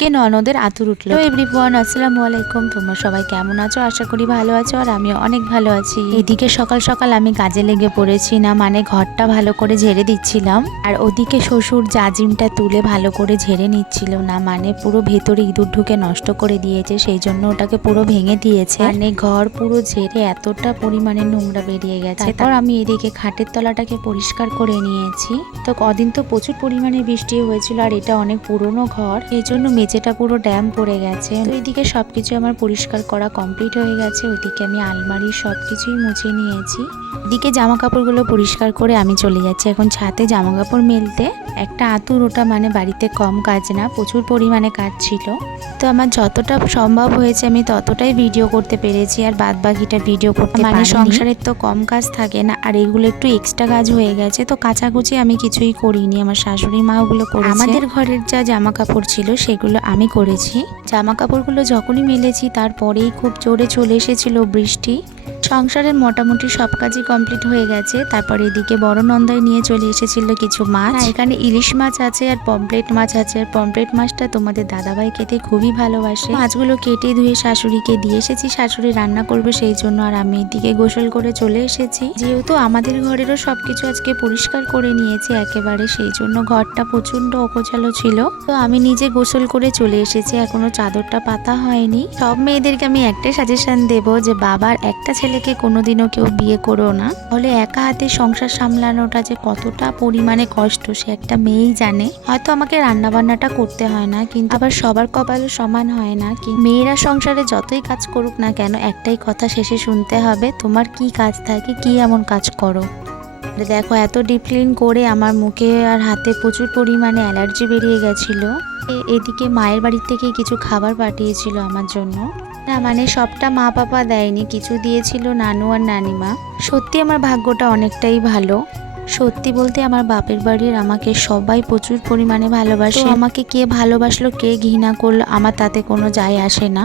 আজকে ননদের আতুর উঠলো। এভরিওয়ান আসসালামু আলাইকুম, তোমরা সবাই কেমন আছো? আশা করি ভালো আছো, আর আমিও অনেক ভালো আছি। এদিকে সকাল সকাল আমি কাজে লেগে পড়েছি, না মানে ঘরটা ভালো করে ঝেড়ে দিচ্ছিলাম, আর ওদিকে শ্বশুর জাজিমটা তুলে ভালো করে ঝেড়ে নিচ্ছিল, না মানে পুরো ভেতরে ইঁদুর ঢুকে নষ্ট করে দিয়েছে, সেই জন্য ওটাকে পুরো ভেঙে দিয়েছে। মানে ঘর পুরো ঝেড়ে এতটা পরিমাণে নোংরা বেরিয়ে গেছে। তারপর আমি এদিকে খাটের তলাটাকে পরিষ্কার করে নিয়েছি। তো কদিন তো প্রচুর পরিমাণে বৃষ্টি হয়েছিল, আর এটা অনেক পুরনো ঘর, এই জন্য মেঝেটা পুরো ড্যাম পড়ে গেছে। তো এইদিকে সবকিছু আমার পরিষ্কার করা কমপ্লিট হয়ে গেছে। ওইদিকে আমি আলমারির সবকিছুই মুছে নিয়েছি। এদিকে জামা কাপড়গুলো পরিষ্কার করে আমি চলে যাচ্ছি এখন ছাদে জামা কাপড় মেলতে। একটা আতুর ওটা মানে বাড়িতে কম কাজ না, প্রচুর পরিমাণে কাজ ছিল। তো আমার যতটা সম্ভব হয়েছে আমি ততটাই ভিডিও করতে পেরেছি, আর বাদ বাকিটা ভিডিও করতে মানে সংসারের তো কম কাজ থাকে না, আর এগুলো একটু এক্সট্রা কাজ হয়ে গেছে। তো কাচাকুচি আমি কিছুই করিনি, আমার শাশুড়ি মা ওগুলো করেছে। আমাদের ঘরের যা জামা কাপড় ছিল সেগুলো আমি করেছি। জামা কাপড়গুলো যখনই মেলেছি তারপরেই খুব জোরে চলে এসেছিল বৃষ্টি। সংসারের মোটামুটি সব কাজই কমপ্লিট হয়ে গেছে। তারপর এদিকে বড় নন্দাই নিয়ে চলে এসেছিল কিছু মাছ। এখানে ইলিশ মাছ আছে আর পমপ্লেট মাছ আছে, আর পমপ্লেট মাছটা তোমাদের দাদাভাই খেতে খুবই ভালোবাসে। মাছগুলো কেটে ধুয়ে শাশুড়িকে দিয়ে এসেছি, শাশুড়ি রান্না করবে সেই জন্য। আর আমি এদিকে গোসল করে চলে এসেছি, যেহেতু আমাদের ঘরেরও সবকিছু আজকে পরিষ্কার করে নিয়েছি একেবারে, সেই জন্য ঘরটা প্রচন্ড অগোছালো ছিল। তো আমি নিজে গোসল করে চলে এসেছি, এখনো চাদরটা পাতা হয়নি। সব মেয়েদেরকে আমি একটাই সাজেশন দেব যে বাবার একটা ছেলেকে কোনোদিনও কেউ বিয়ে করো না, তাহলে একা হাতে সংসার সামলানোটা যে কতটা পরিমাণে কষ্ট সে একটা মেয়েই জানে। হয়তো আমাকে রান্না বান্নাটা করতে হয় না, কিন্তু আবার সবার কপালে সমান হয় না। কি মেয়েরা সংসারে যতই কাজ করুক না কেন, একটাই কথা শেষে শুনতে হবে, তোমার কি কাজ থাকে, কি এমন কাজ করো। দেখো এত ডিপ ক্লিন করে আমার মুখে আর হাতে প্রচুর পরিমাণে অ্যালার্জি বেরিয়ে গেছিল। এদিকে মায়ের বাড়ি থেকে কিছু খাবার পাঠিয়েছিল আমার জন্য, না মানে সবটা মা পাপা দেয়নি, কিছু দিয়েছিল নানু আর নানিমা। সত্যি আমার ভাগ্যটা অনেকটাই ভালো। সত্যি বলতে আমার বাপের বাড়ির আমাকে সবাই প্রচুর পরিমাণে ভালোবাসে। আমাকে কে ভালোবাসলো কে ঘৃণা করলো আমার তাতে কোনো যায় আসে না।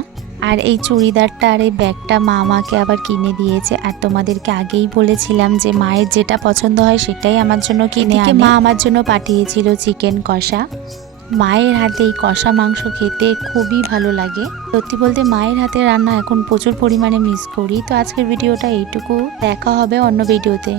আর এই চুড়িদারটা আর এই ব্যাগটা মা আমাকে আবার কিনে দিয়েছে। আর তোমাদেরকে আগেই বলেছিলাম যে মায়ের যেটা পছন্দ হয় সেটাই আমার জন্য কিনে আনে। মা আমার জন্য পাঠিয়েছিল চিকেন কষা। মায়ের হাতে এই কষা মাংস খেতে খুবই ভালো লাগে। সত্যি বলতে মায়ের হাতে রান্না এখন প্রচুর পরিমাণে মিস করি। তো আজকের ভিডিওটা এইটুকু, দেখা হবে অন্য ভিডিওতে।